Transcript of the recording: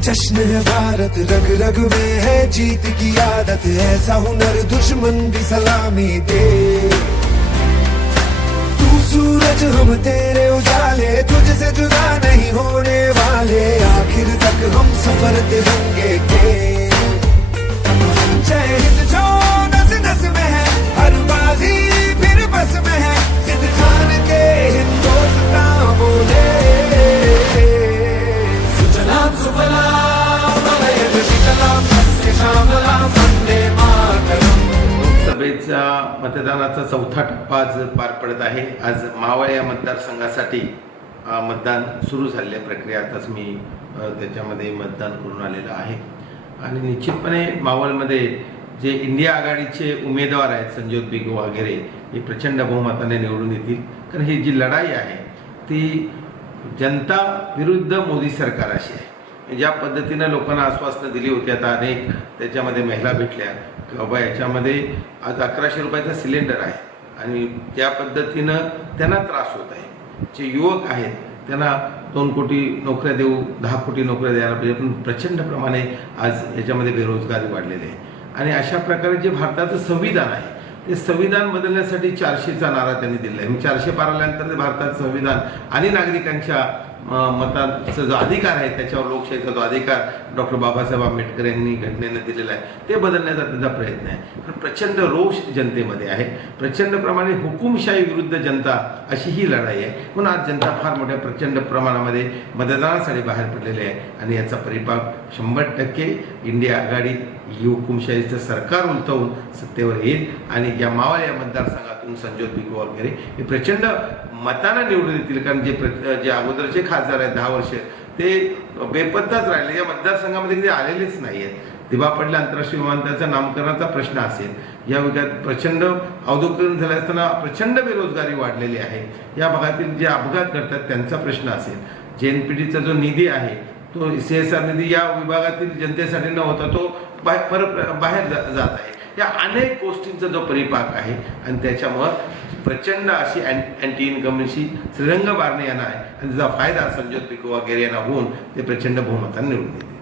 जश्न है भारत रग रग में है, जीत की आदत ऐसा हुनर दुश्मन भी सलामी दे। तू सूरज, हम तेरे उजाले, तुझसे जुदा नहीं होने वाले, आखिर तक हम सफ़र होंगे। लोकसभेच्या मतदानाचा चौथा टप्पा आज पार पडत आहे. आज मावळ या मतदारसंघासाठी मतदान सुरू झालेल्या प्रक्रिया आताच मी त्याच्यामध्ये मतदान करून आलेलं आहे. आणि निश्चितपणे मावळमध्ये जे इंडिया आघाडीचे उमेदवार आहेत संजोत बिग वगैरे हे प्रचंड बहुमताने निवडून येतील. कारण ही जी लढाई आहे ती जनता विरुद्ध मोदी सरकार अशी आहे. ज्या पद्धतीनं लोकांना आश्वासनं दिली होती. आता अनेक त्याच्यामध्ये महिला भेटल्या. की बाबा याच्यामध्ये आज अकराशे रुपयाचा सिलेंडर आहे. आणि त्या पद्धतीनं त्यांना त्रास होत आहे. जे युवक आहेत त्यांना दोन कोटी नोकऱ्या देऊ दहा कोटी नोकऱ्या द्यायला पाहिजे. पण प्रचंड प्रमाणे आज याच्यामध्ये बेरोजगारी वाढलेली आहे. आणि अशा प्रकारे जे भारताचं संविधान आहे ते संविधान बदलण्यासाठी चारशेचा नारा त्यांनी दिला आहे. मग चारशे पार आल्यानंतर ते भारताचं संविधान आणि नागरिकांच्या मताचा जो अधिकार आहे त्याच्यावर लोकशाहीचा जो अधिकार डॉक्टर बाबासाहेब आंबेडकर यांनी घटनेनं दिलेला आहे ते बदलण्याचा त्यांचा प्रयत्न आहे. पण प्रचंड रोष जनतेमध्ये आहे. प्रचंड प्रमाणे हुकुमशाही विरुद्ध जनता अशी ही लढाई आहे. म्हणून आज जनता फार मोठ्या प्रचंड प्रमाणामध्ये मतदानासाठी बाहेर पडलेली आहे. आणि याचा परिपाक शंभर टक्के इंडिया आघाडी ही हुकुमशाहीचं सरकार उलटवून सत्तेवर येईल. आणि या मावळ या मतदारसंघातून संजोत बिगो वगैरे हे प्रचंड मतानं निवडून येतील. कारण जे प्र जे अगोदरचे खासदार आहेत दहा वर्ष. ते बेपत्ताच राहिले. या मतदारसंघामध्ये कधी आलेलेच नाही आहेत दिवा पडल्या आंतरराष्ट्रीय विमानतळाचा नामकरणाचा प्रश्न असेल. या विभागात प्रचंड औद्योगिकरण झाले असताना प्रचंड बेरोजगारी वाढलेली आहे. या भागातील जे अपघात घडतात त्यांचा प्रश्न असेल. जे एन पी टीचा जो निधी आहे तो सी एस आर निधी या विभागातील जनतेसाठी न होता तो बाहेर परत बाहेर जा- जात आहे. या अनेक गोष्टींचा जो परिपाक आहे आणि त्याच्यामुळं प्रचंड अशी अँटी इन्कमशी श्रीरंग बारणे यांना आहे. आणि त्याचा फायदा संजोत पिको वगैरे यांना होऊन ते प्रचंड बहुमताने निवडून येते